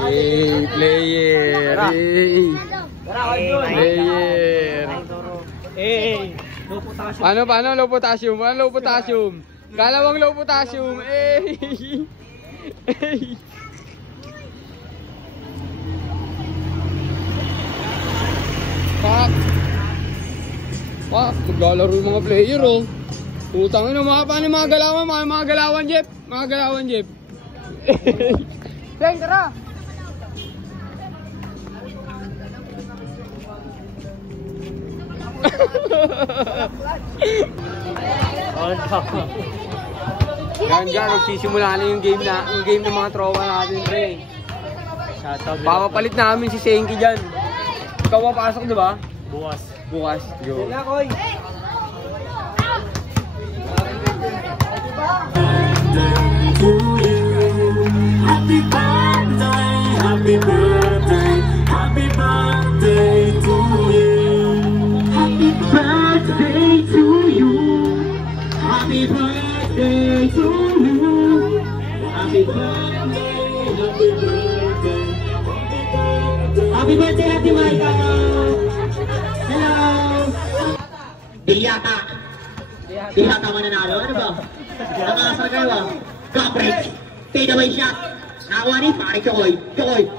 Hey, player! Hey! Player! Hey! Low potassium. Paano low potassium? Paano low potassium? Kalawang low potassium! Hey! Hey! Pak! Pak! Maglalaro yung mga player, oh! Putang ina, paano yung mga galawan? Mga galawan, Jeff! Mga galawan, Jeff! Play, tara! Yan, nagsisimula na yung game ng mga tropa natin, pre. Papapalit namin si Senki dyan. Ikaw papasok, di ba? Bukas. Bukas. Yo. Happy birthday, happy birthday, happy birthday to you. Happy birthday to you. Happy birthday to you. Happy birthday, happy birthday, happy birthday, Ate Maika. Hello. Diyata mananalo. Ano ba? Nakakasal kayo ba? Coverage. Fade away shot. Nakakuha ni pare Chokoy.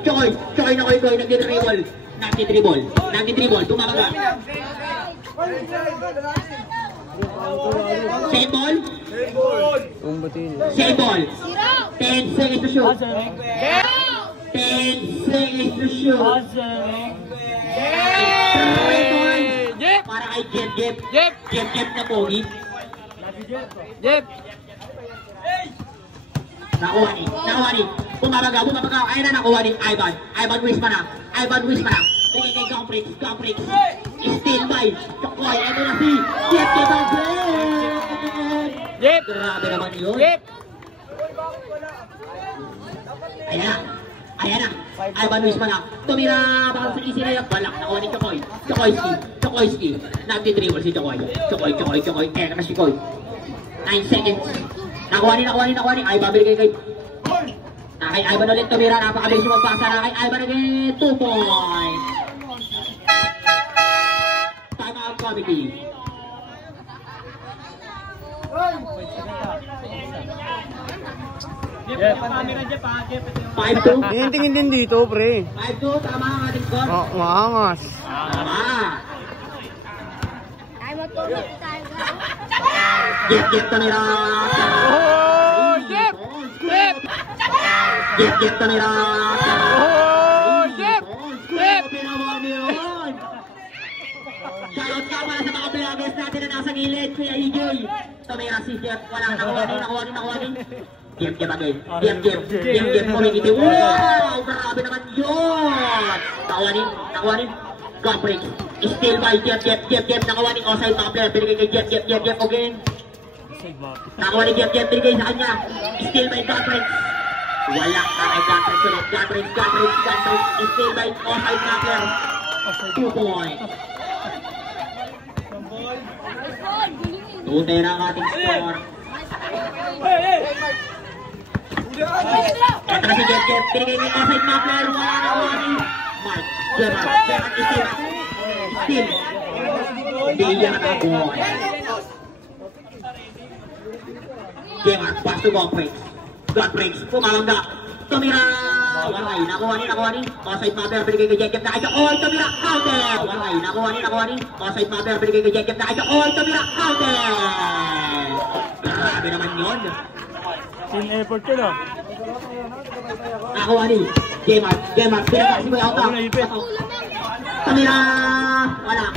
Chokoy na Koy. Nagdi-dribble. Tumamaga. Save ball. Save ball. 10 seconds to shoot. 10 seconds to shoot. Para kay Jep na pogi. Jep! Nakuha ni. Bumabaga. Ayun na, nakuha ni Ivan. Ivan Wisma na. Bigay kay Gomprix. Still by Chokoy. Ito na si Jep Jep! Grabe naman yun. Jep! Ayan na. Ivan Wisma na. Tumira. Baka sa easy na yung balak. Nakuha ni Chokoy. Chokoyski. Nagdi-dribble si Chokoy. Chokoy. Ayan na si Chokoy. 9 seconds. Nakuha ni. Ay, babili kay kay Ivan ulit tumira. Napakabilis yung magpasa na kay Ivan again. 2 points. Time out committee. Jeff, 5-2. Tingin din dito, pre. 5-2. Tama ang ating score. Maangas. Tama. Jep tumira. Oh, Jep! Jep tumira. Oh, Jep! Shoutout ka para sa mga vloggers natin na nasa gilid. Kuya Igoy. Tumira si Jep. Walang nakuha ni. Jep again. Jep kumikiti. Wow! Grabe naman yun. Nakuha ni. Gomprix. Still by Jep. Nakuha ni offside mga player. Pinigay kay Jep again. Nakuha ni Jep. Pinigay sa kanya. Still by Gomprix. Wala ka kay Gomprix. Gomprix. Still by offside mga player. 2 points. Tunay na ang ating score. Ito na si Jep. Pinigay ni offside mga player. Wala na kuha ni Mark. Gerard still. Hindi yan nakakuha. Gerard, pass to Gomprix. Pumalangga. Tumira. Waray, nakuha ni. Offside mother, binigay kay Jep na kay Chokoy. Tumira, counter. Waray, nakuha ni. Offside mother, binigay kay Jep na kay Chokoy. Tumira, counter. Grabe naman yun. team effort yun, oh. Nakuha ni Gemar, pinagkasi mo yung auto. Tumira. Wala.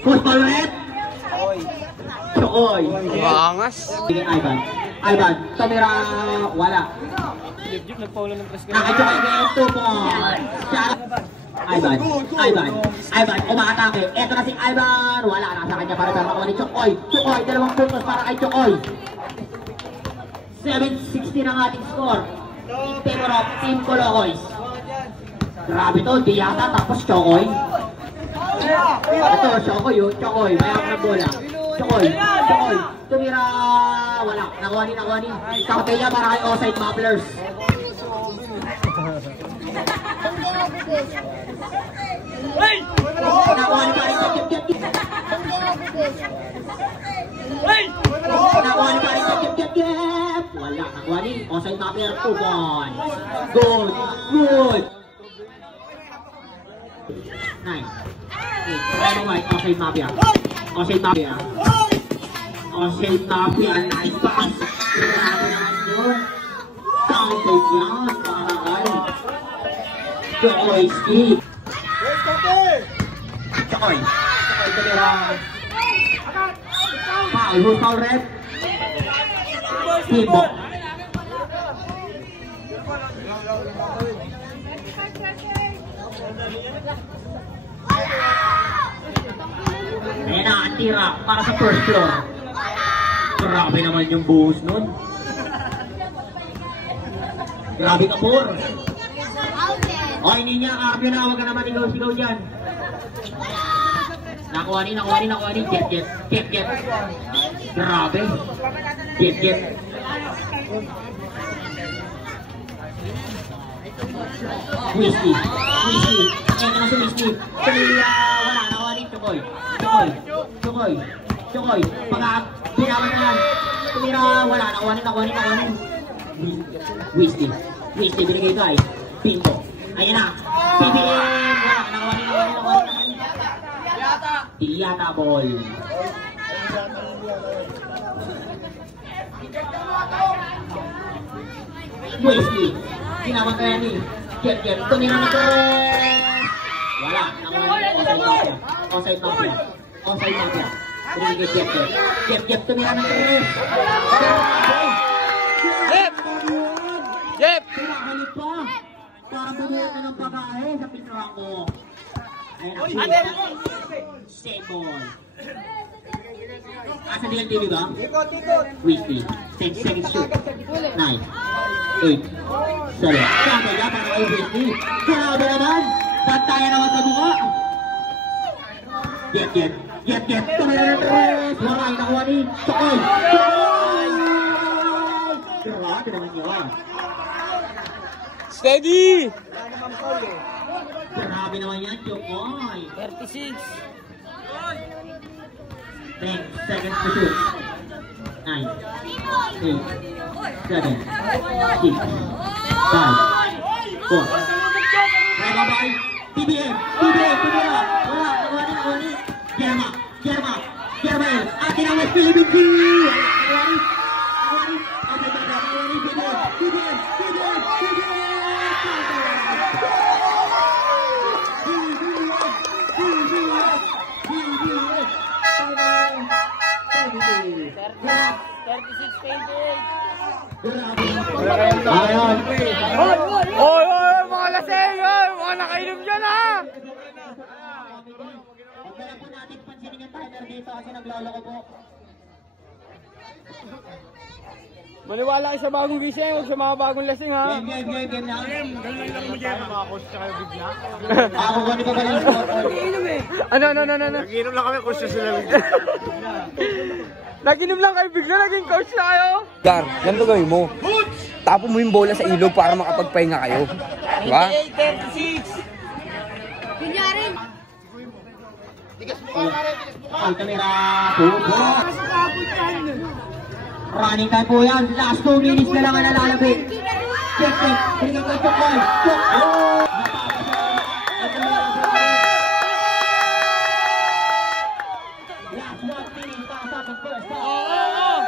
Football red. Chokoy. Maangas. Ivan, tumira. Wala. Jeep, nagpaulan ng press. Nakachokoy ngayon, 2 points. Ivan, umakatake. Eto na si Ivan. Wala na sa kanya para sa makuha ni Chokoy. 2 puntos para kay Chokoy. 7-16 ang ating score. Team Colocoys. Grabe to, Diyata tapos Chokoy. Ito, Chokoy, Chokoy. Mayroon na bola. Chokoy. Tumira. Wala. Nakuha ni. Kapateya para kay offside Mapplers. Nakuha ni Paring. Nakuha ni Paring. Wala. Nakuha ni offside Mapplers. 2 points. Good. 9. 8. Offside Mafia. Offside Mafia. Nice pass. Grabe naman yun. Counted yan. Parangal. Chokoyski. Chokoy. Tumira. Foul red. Timbo. Ayan na, tira para sa first floor. Grabe naman yung buhos nun. Grabe ka, Por. O, hindi niya, Arvio na, huwag ka naman sigaw dyan. Nakuha ni. Get. Grabe. Get. Whiskey. Ayan na si Whiskey. Tumila, wala, nakuha ni Chokoy. Pagka, binawan na yan. Tumira, wala, nakuha ni. Whiskey, binigay tayo. Pinto. Ayan na. PBM, wala, nakuha ni. Tiyata ball. Whiskey. Ginawa kaya ni. Get. Tumira na to. Wala, nakuha ni. Offside Mafia. Get. Tumira na to. Jep! Pinakalit pa. Parang bumira na ng pagahe sa pintuan ko. Ayan ang save ball. Asa din ang TV ba? Whiskey. 10 seconds shoot. 9. 8. 7. Sabi niya para kay Whiskey. Grabe naman. Pantaya naman sa mukha. Get. Tumira na tres. Wala, nakuha ni Chokoy. Grabe naman yun. Steady! Grabe naman yan, Chokoy. 36. 10 seconds to shoot. 9, 8, 7, 6, 5, 4. Bye. PBM. Wala, nakuha ni. Germa. Atin ang West Philippine team. Ayun. Oy, mga lasing! Mga nakainom dyan, ha! Huwag na po natin pansinin yung timer dito kasi naglaloko po. Maniwala kayo sa bagong gising, huwag sa mga bagong lasing, ha? Game na. Galing lang mo dyan. Mga coach sa kayo bigla. Ako ko ni pa pala yung score. Ano? Nag-inom lang kami coach sa sila bigla. Nag-inom lang kayo bigla, naging coach na kayo. Gar, ganito gawin mo. Tapo mo yung bola sa ilog para makapagpahinga kayo. Diba? 36. Kunyari. Ay, kamera. Running time po yan. Last 2 minutes na lang ang nalalapit. Check. Tingnan ko Chokoy. Last 1 minute para sa ating first half.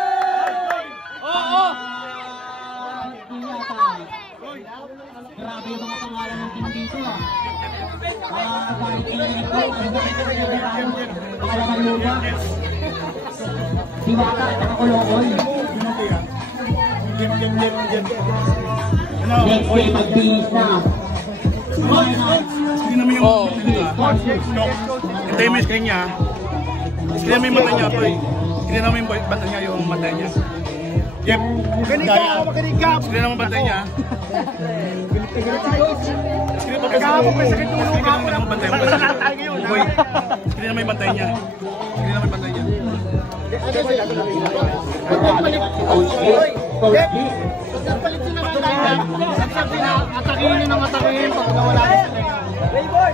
Oo! Grabe yung mga pangalan ng team dito, ah. Pangalaman lupa. Diwata at nakakulokoy. Next day, magbihis na. Hintayin mo yung screen niya. Screen mo yung mata niya, boy. Screen mo yung bata niya, yung mata niya. Yep. Magaling ka! Screen mo yung bata niya. Kagahapon may sakit yung ulo ka. Screen mo yung bantay niya. Screen mo yung bantay niya. Atakihin nyo ng atakihin pag nawala na sila. Playboy!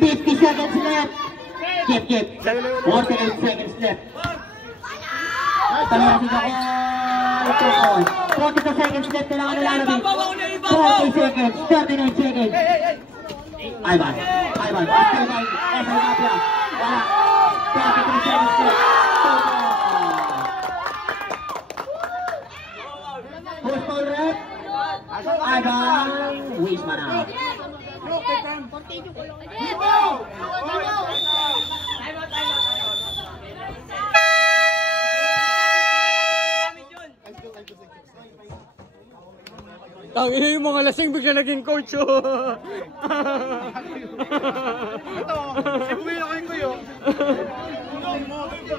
50 seconds left. Keep. 48 seconds left. 42 seconds left na lang ang nalalabing. 40 seconds, 39 seconds. Ivan. Wala. 43 seconds left. Who's full rep? Ivan. Wisma na. Tangina yung mga lasing bigla naging coach oh.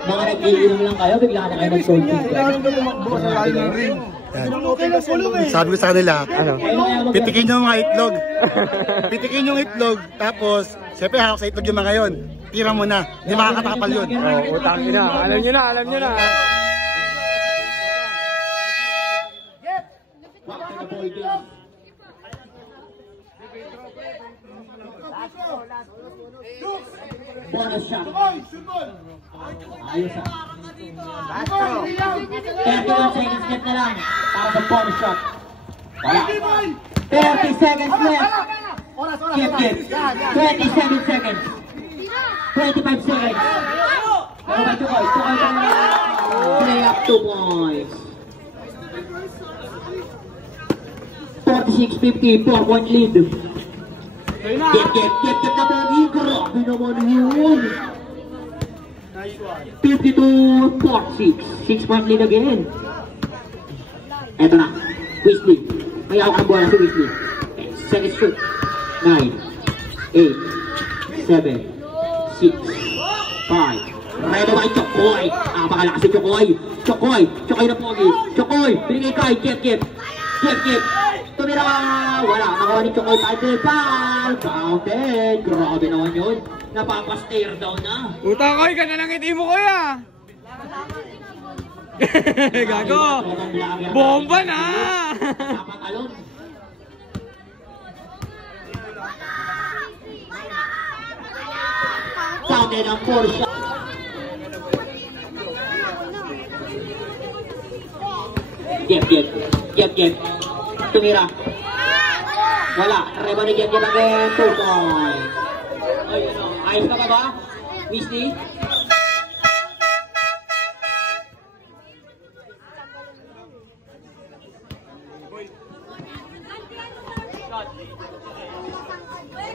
Mga nag-iinom lang kayo, bigla na kayo nag-coach. Sabi ko sa kanila, pitikin nyo mga itlog. Pitikin yung itlog, tapos, siyempre hawak sa itlog yung mga yun. Tira mo na, hindi makakatakapal yun. Oo, tangina. Alam nyo na. Bonus shot. Ayos ah. 31 seconds left na lang para sa bonus shot. Wala. 30 seconds left. Keep. 27 seconds. 25 seconds. Pero ba Chukoy? Play up 2 points. 46-50, 4-point lead. Get na pogi. Grabe naman yun. 52-46, 6-point lead again. Eto na, Weasley. May awak ang bola si Weasley. Second shoot. 9, 8, 7, 6, 5. Redo ba Chokoy? Napakalakas si Chokoy. Chokoy na pogi. Chokoy, binigay kay Kip. Tumira. Wala, nakawa ni Chokoy. Title foul. Counted. Grabe naman yun. Napapa-stare down na. Utakay ka na lang iti mo kuya. Gago. Bomba na. Napatalon. Counted ang 4 shot. Get. Tumira. Wala. Reba ni Get again. 2 points. Ayos ka ba? Weasley?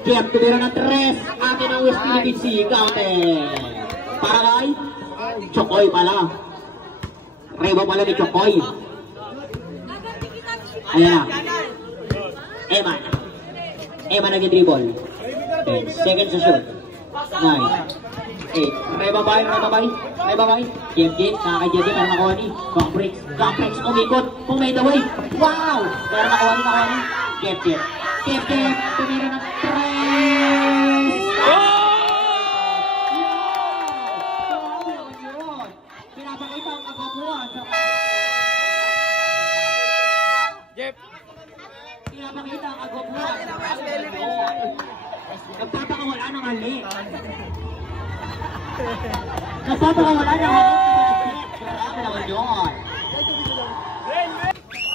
Get. Tumira ng 3. Atin ang West Philippine Sea. Counted. Para kay Chokoy pala. Reba pala ni Chokoy. Ayan na. Eman nag-dribble. 10 seconds sa shoot. 9, 8. Reba bay. Game. Nakaka-game. Pero nakuha ni Complex. Umikot. Kung may daway. Wow! Pero nakuha ni. Get. Tumira ng 3. Pinapakita ang kagapuan sa... Pinapakita ang kagapuan. Nagpapakawala ng hali. Grabe naman yun.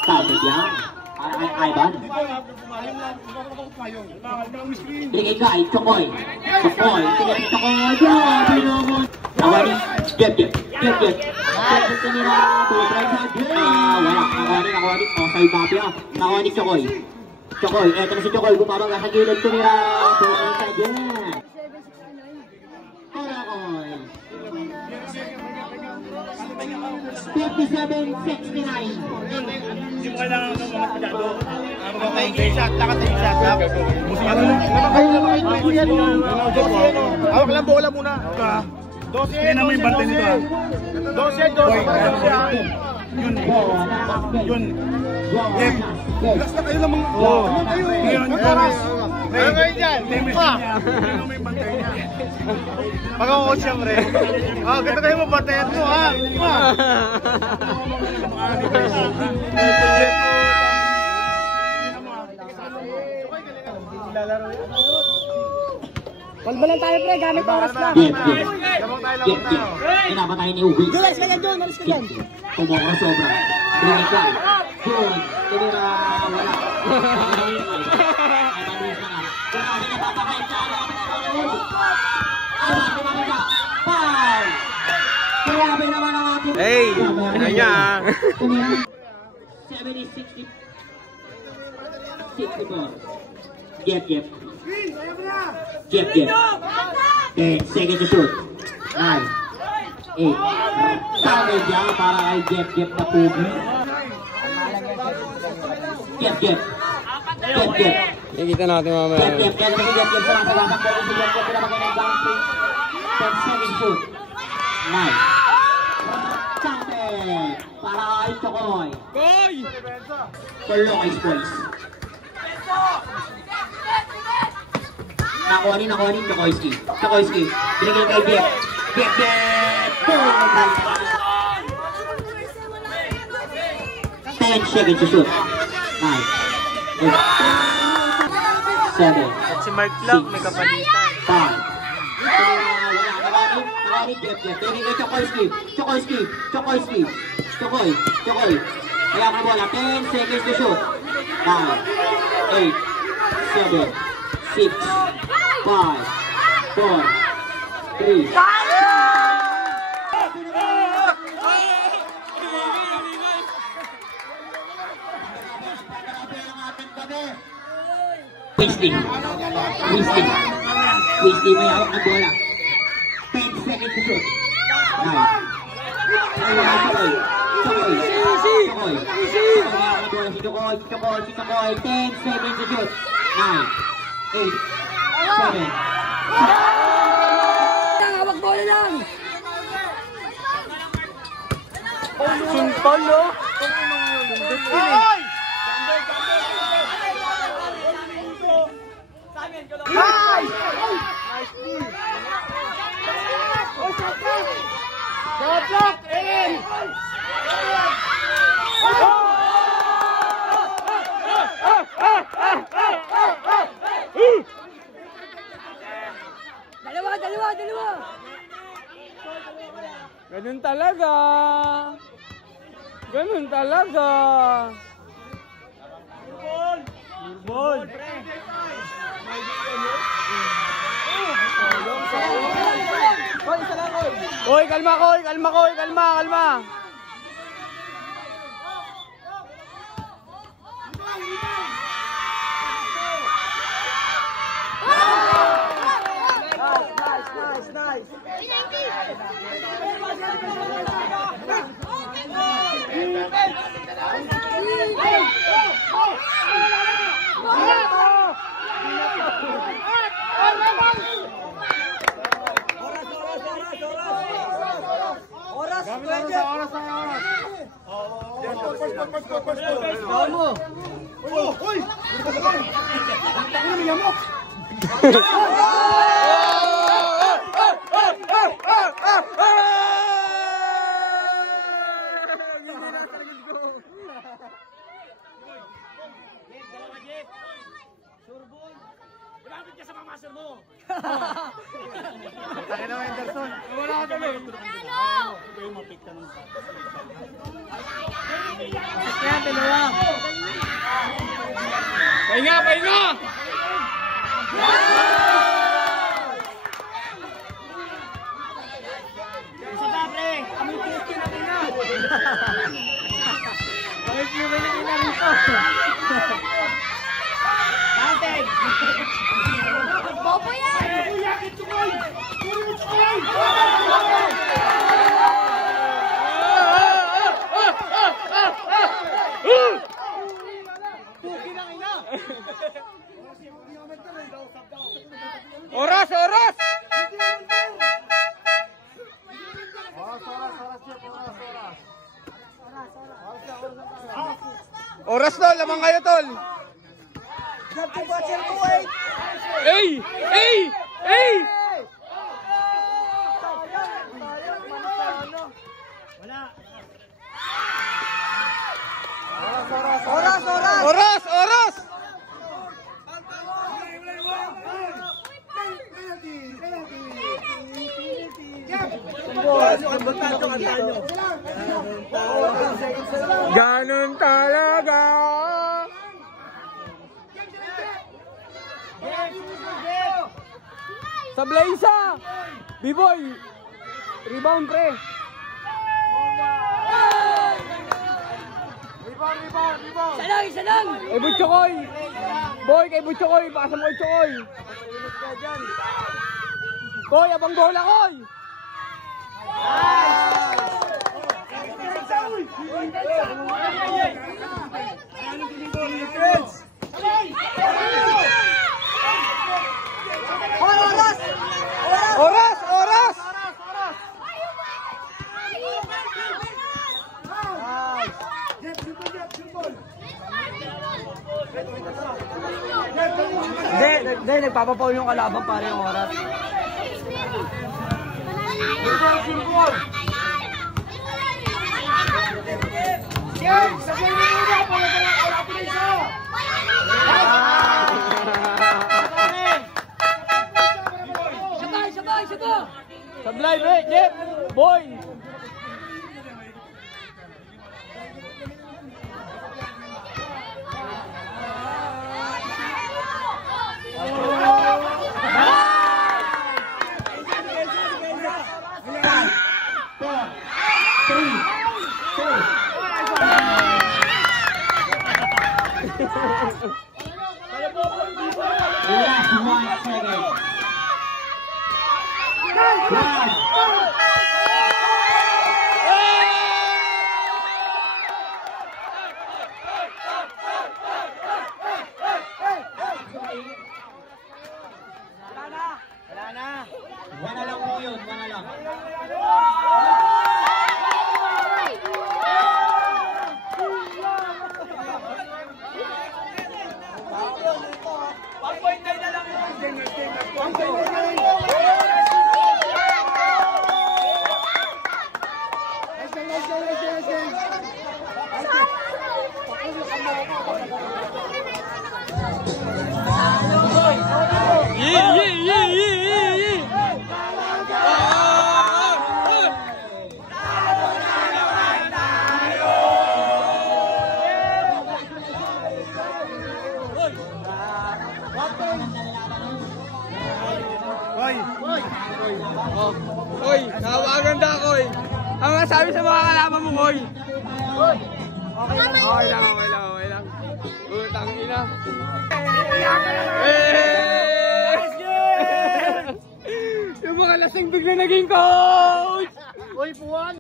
Sabi yan. Ivan. Bigay kay Chokoy. Tingnan Chokoy. Grabe naman. Nawali. Get. Tinira. Wala. Nawali. Say Babia. Nawali Chokoy. Eto na si Chokoy. Bumabang sa gilid. Tinira. Again. 57-69. Hindi mo kailangan ng mga pagado. Hawak lang bola muna. 12. Tingnan mo yung bantay nito ha. 12. Yun. Relax na kayo namang. Ngayon. Ano kayo dyan? Tempa! Sino may bantay niya? Pag-coach siyempre. Ganda kayo mabantayan mo, ha? Kalma lang tayo, pre. Gamit oras lang. Pinapatayin ni Uwi. Alis ka dyan, John. Alis ka dyan. Kumukha sobra. Bringit lang. John. Tumira. Wala. Grabe naman ang ating... Hey! Ano niya? 70, 60. 64. Get. Get. 10 seconds to shoot. 9, 8. Sabi dyan para kay Get na pugi. Get. Nakikita natin mamaya. Get. Sa nasa lasang ko rin si Get. Pinapagay ng bounce. 10 seconds shoot. 9. Champion para kay Chokoy. Goy! Colocais boys. Nakuha ni Chokoyski. Binigay kay Get. Boom! 10 seconds to shoot. 9, 8, 7. Si Mark Clark, may kapalitan. 5. Get. Binigay kay Chokoyski. Chokoy. Kaya ka bola. 10 seconds to shoot. 9, 8, 7, 6, 5, 4, 3. Weasley may hawak ng bola. 10 seconds to shoot. 9. Chokoy. 10 seconds to shoot. 9, 8, 7. Hawak bola lang. Simple, no? Dalawa. Ganun talaga. Ball. Oy, kalma. Nice. Oras. Pahinga! Bobo yan! Oras! Oras tol, lamang kayo tol. Grab to battle ko, wait. Ay! Ay! Ay! Oras! Oras! Oras! Ganun talaga. Sablay isa. B-boy. Rebound pre. Isa lang! Kay Butchokoy. Boy, kay Butchokoy. Pasa mo kay Chokoy. Koy, abang bola, Koy. Oras! Oras! Hindi, nagpapapaw yung kalaban pare yung oras. Sablay, break, Jeff. Boy. Last 1 second. Wala na lang po yun, wala lang. Koy, napakaganda, Koy. Ang masabi sa mga kalaban mo, Koy. Okay lang. Utang ina. Yung mga lasing bigla naging coach! Uy, puwan!